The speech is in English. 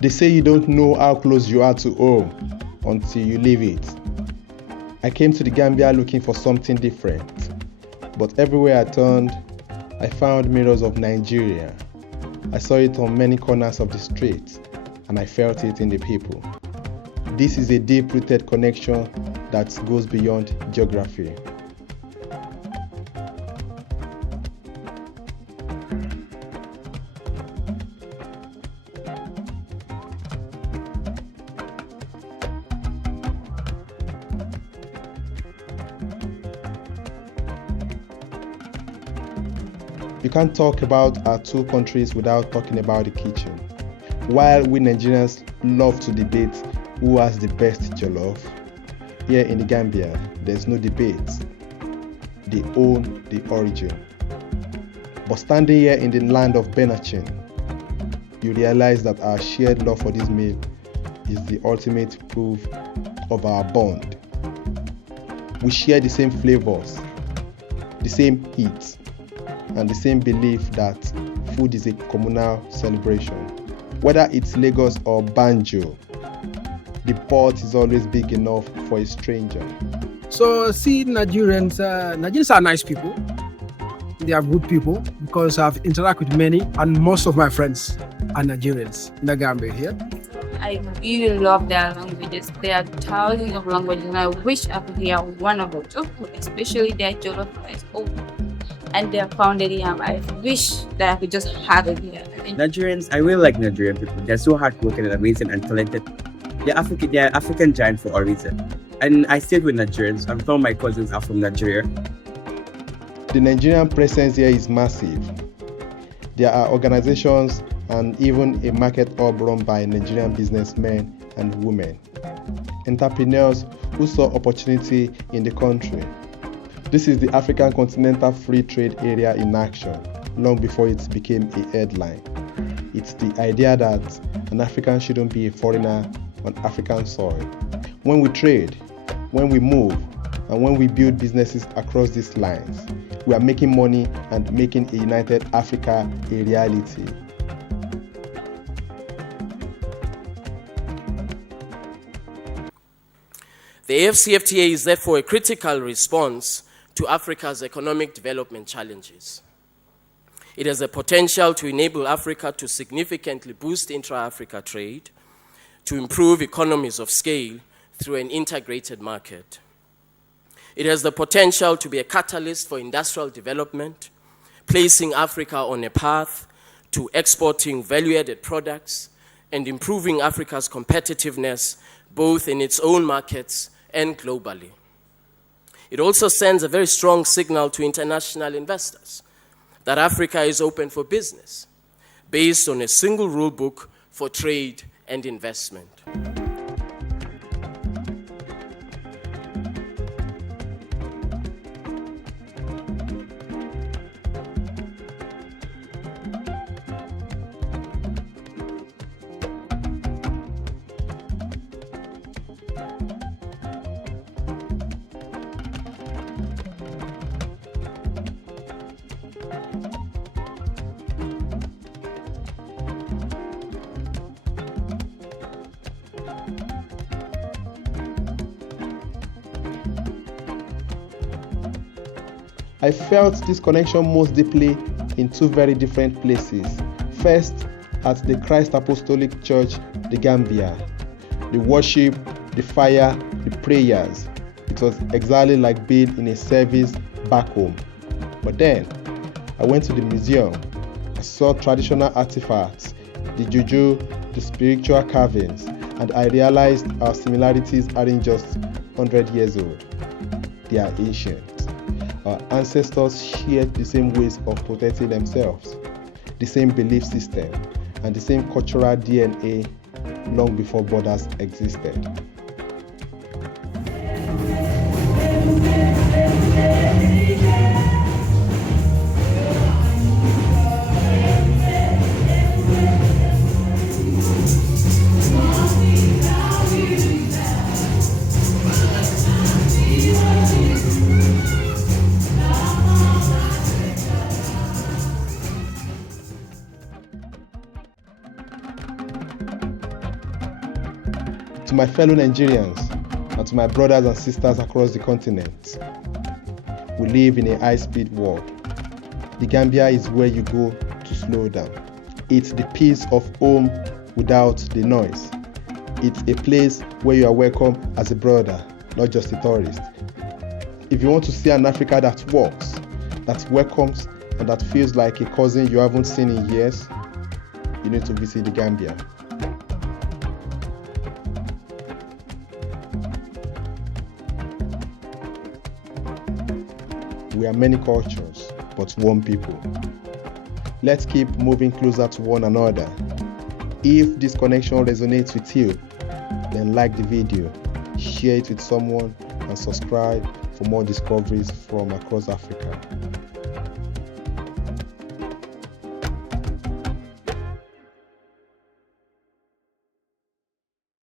They say you don't know how close you are to home until you leave it. I came to the Gambia looking for something different, but everywhere I turned, I found mirrors of Nigeria. I saw it on many corners of the street, and I felt it in the people. This is a deep-rooted connection that goes beyond geography. You can't talk about our two countries without talking about the kitchen. While we Nigerians love to debate who has the best jollof, here in the Gambia, there's no debate. They own the origin. But standing here in the land of Benachin, you realize that our shared love for this meal is the ultimate proof of our bond. We share the same flavors, the same heat, and the same belief that food is a communal celebration. Whether it's Lagos or Banjo, the pot is always big enough for a stranger. So see, Nigerians are nice people. They are good people because I've interacted with many, and most of my friends are Nigerians in the Gambia here. I really love their languages. There are thousands of languages, and I wish I could hear one of them too, especially their jollof rice. Oh, and their pounded yam. I wish that I could just have it here. Nigerians, I really like Nigerian people. They're so hardworking and amazing and talented. They're African giant for a reason. And I stayed with Nigerians. I'm some of my cousins are from Nigeria. The Nigerian presence here is massive. There are organizations and even a market hub run by Nigerian businessmen and women, entrepreneurs who saw opportunity in the country. This is the African Continental Free Trade Area in action, long before it became a headline. It's the idea that an African shouldn't be a foreigner on African soil. When we trade, when we move, and when we build businesses across these lines, we are making money and making a united Africa a reality. The AFCFTA is therefore a critical response to Africa's economic development challenges. It has the potential to enable Africa to significantly boost intra-Africa trade, to improve economies of scale through an integrated market. It has the potential to be a catalyst for industrial development, placing Africa on a path to exporting value-added products and improving Africa's competitiveness both in its own markets and globally. It also sends a very strong signal to international investors that Africa is open for business based on a single rule book for trade and investment. I felt this connection most deeply in two very different places. First, at the Christ Apostolic Church, the Gambia. The worship, the fire, the prayers. It was exactly like being in a service back home. But then, I went to the museum. I saw traditional artifacts, the juju, the spiritual carvings, and I realized our similarities aren't just 100 years old. They are ancient. Our ancestors shared the same ways of protecting themselves, the same belief system, and the same cultural DNA long before borders existed. my fellow Nigerians and to my brothers and sisters across the continent, we live in a high-speed world. The Gambia is where you go to slow down. It's the peace of home without the noise. It's a place where you are welcome as a brother, not just a tourist. If you want to see an Africa that works, that welcomes, and that feels like a cousin you haven't seen in years, you need to visit the Gambia. We are many cultures, but one people. Let's keep moving closer to one another. If this connection resonates with you, then like the video, share it with someone, and subscribe for more discoveries from across Africa.